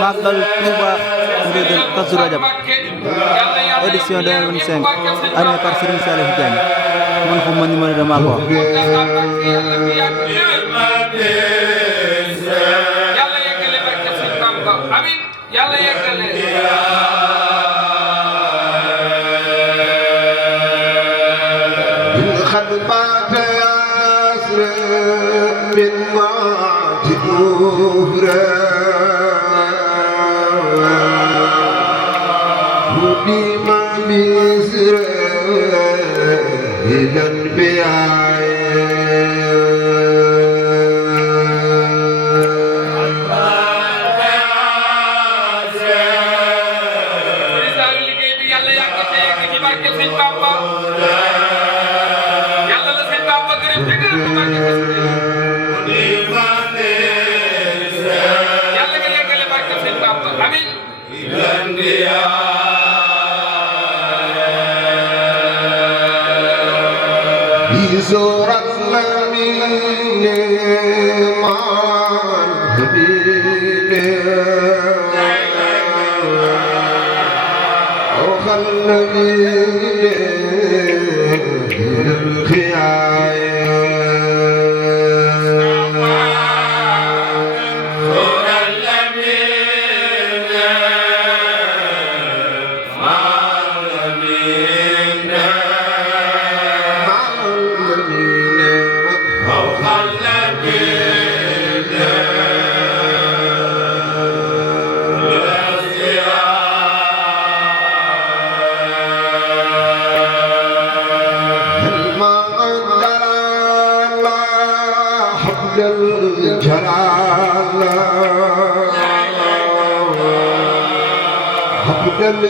Magal Touba Mbédél Kazu Rajab édition 2025 année par Serigne Saliou Diagne man fu man numéro de Mako yàlla yeggale barke Sëñ Bamba amiin yàlla yeggale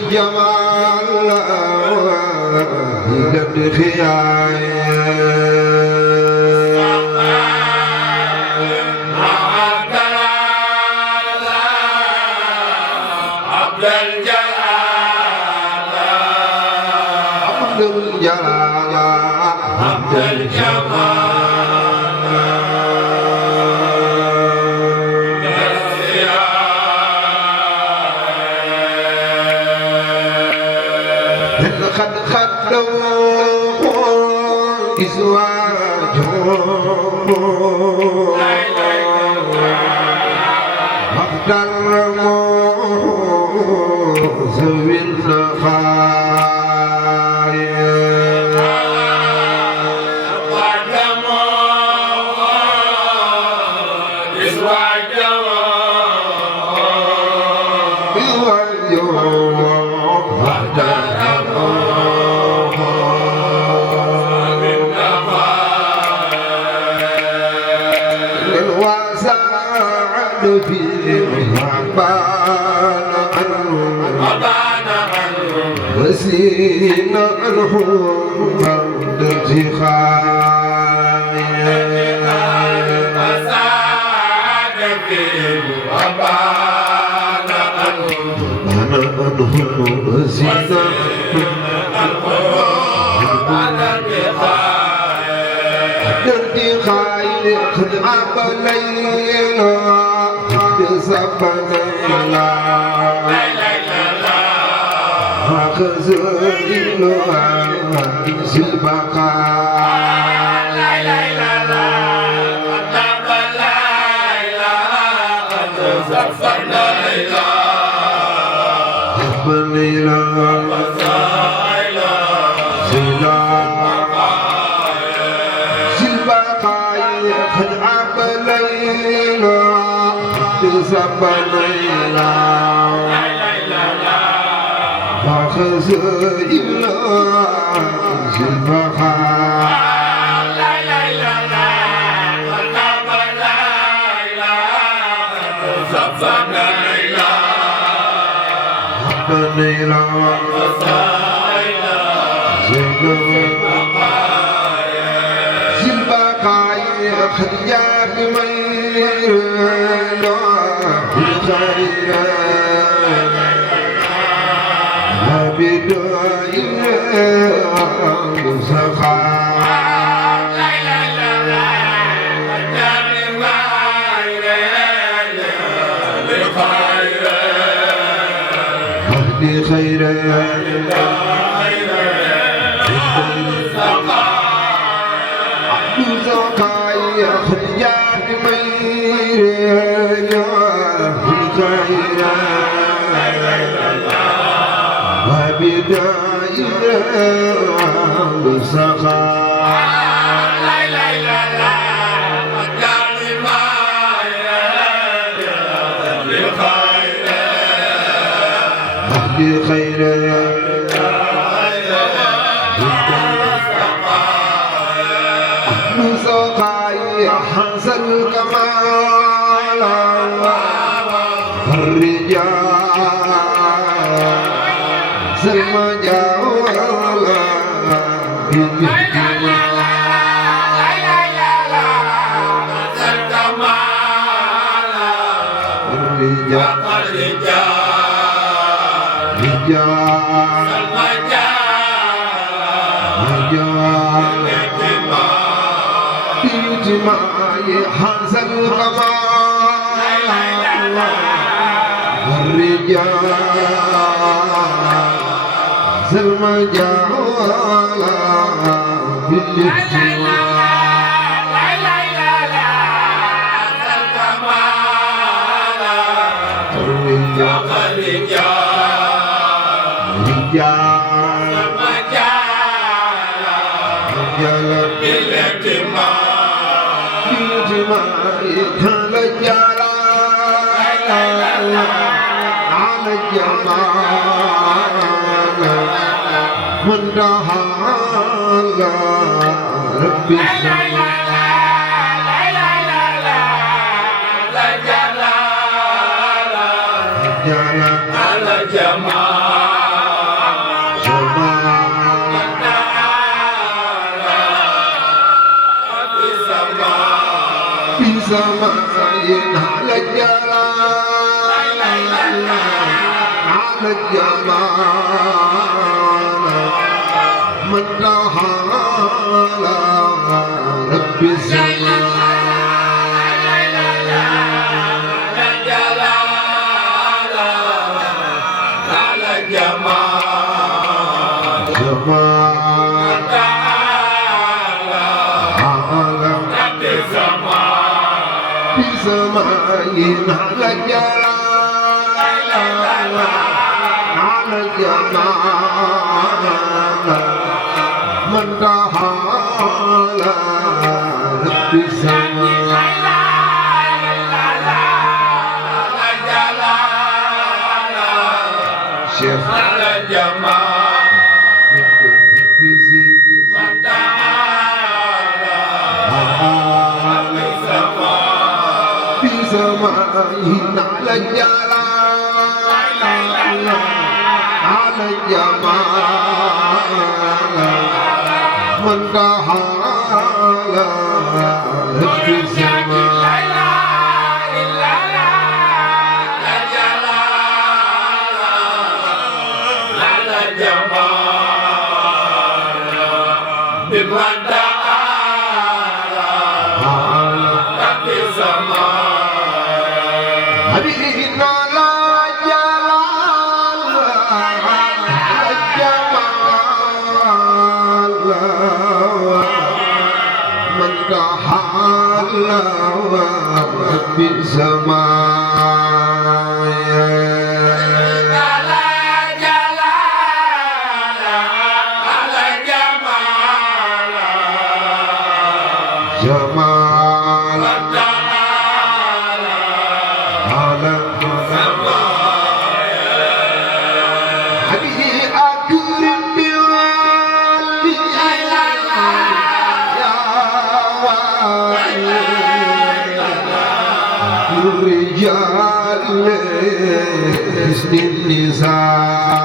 الجمال قد خياي عبد الجلال عبد الجلال عبد الجمال وسينا الحب ارتخاء فساد في وبان أنا أنهم وسينا الحب ارتخاء قد أبلينا بسبنا خزائنها البقاء لا لا لا لا قد لا إله قد سفرنا ليلا ليلا وسائلا سلا البقاء قد عبلينا بسبنا خزائنا البقاء لا لا لا لا قلب لا إله سبحنا ليلا ليلا وسائلا البقاء البقاء خد جاب من خير زكاي خديات مير خير وبداية سخاء لا لا لا لا بخير مسقاي حسن الكمال الرجال سلم جاولا حسن الكمال الرجال سلم جاولا على الجمال من دها ربي على جمال سماين على الجلال على الجمال من دها ربي سماين على الجلال على الجمال من دها ربي سماين شيخ على الجمال من دها سماين على الجلال على الجمال من دها ربي سماين على الجمال بمن دها ربي سماين حبيبنا لا جلال الجمال من كحال بالسماء جمال على حبيبي أكرم بوالي يا الرجال حسن النساء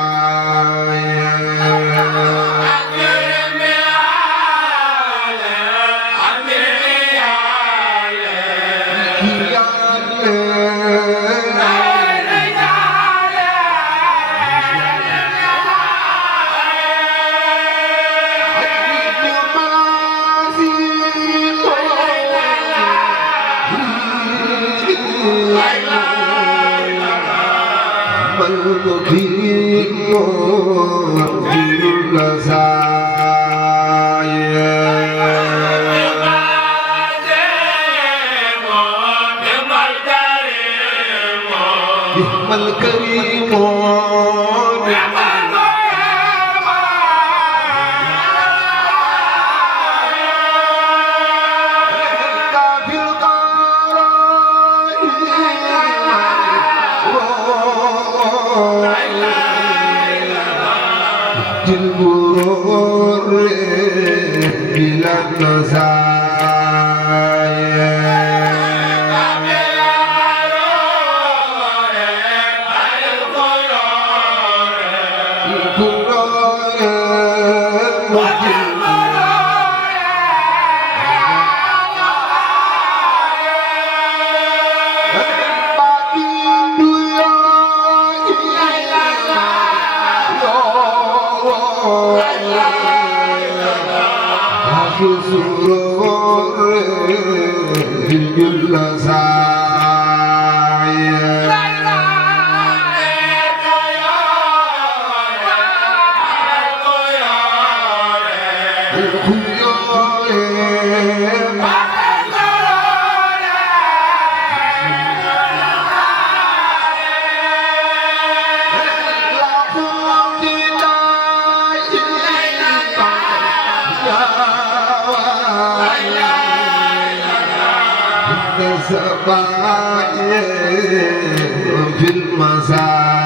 في المساء